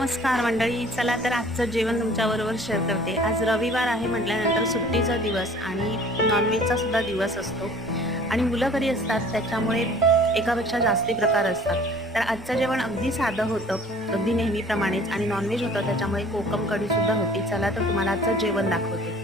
नमस्कार मंडळी. चला तर आजचं जेवण तुमच्याबरोबर शेअर करते. आज रविवार आहे म्हटल्यानंतर सुट्टीचा दिवस आणि नॉनव्हेजचा सुद्धा दिवस असतो आणि मुलं घरी असतात त्याच्यामुळे एकापेक्षा जास्ती प्रकार असतात. तर आजचं जेवण अगदी साधं होतं, अगदी नेहमीप्रमाणेच आणि नॉनव्हेज होतं त्याच्यामुळे कोकम कढीसुद्धा होती. चला तर तुम्हाला आजचं जेवण दाखवते.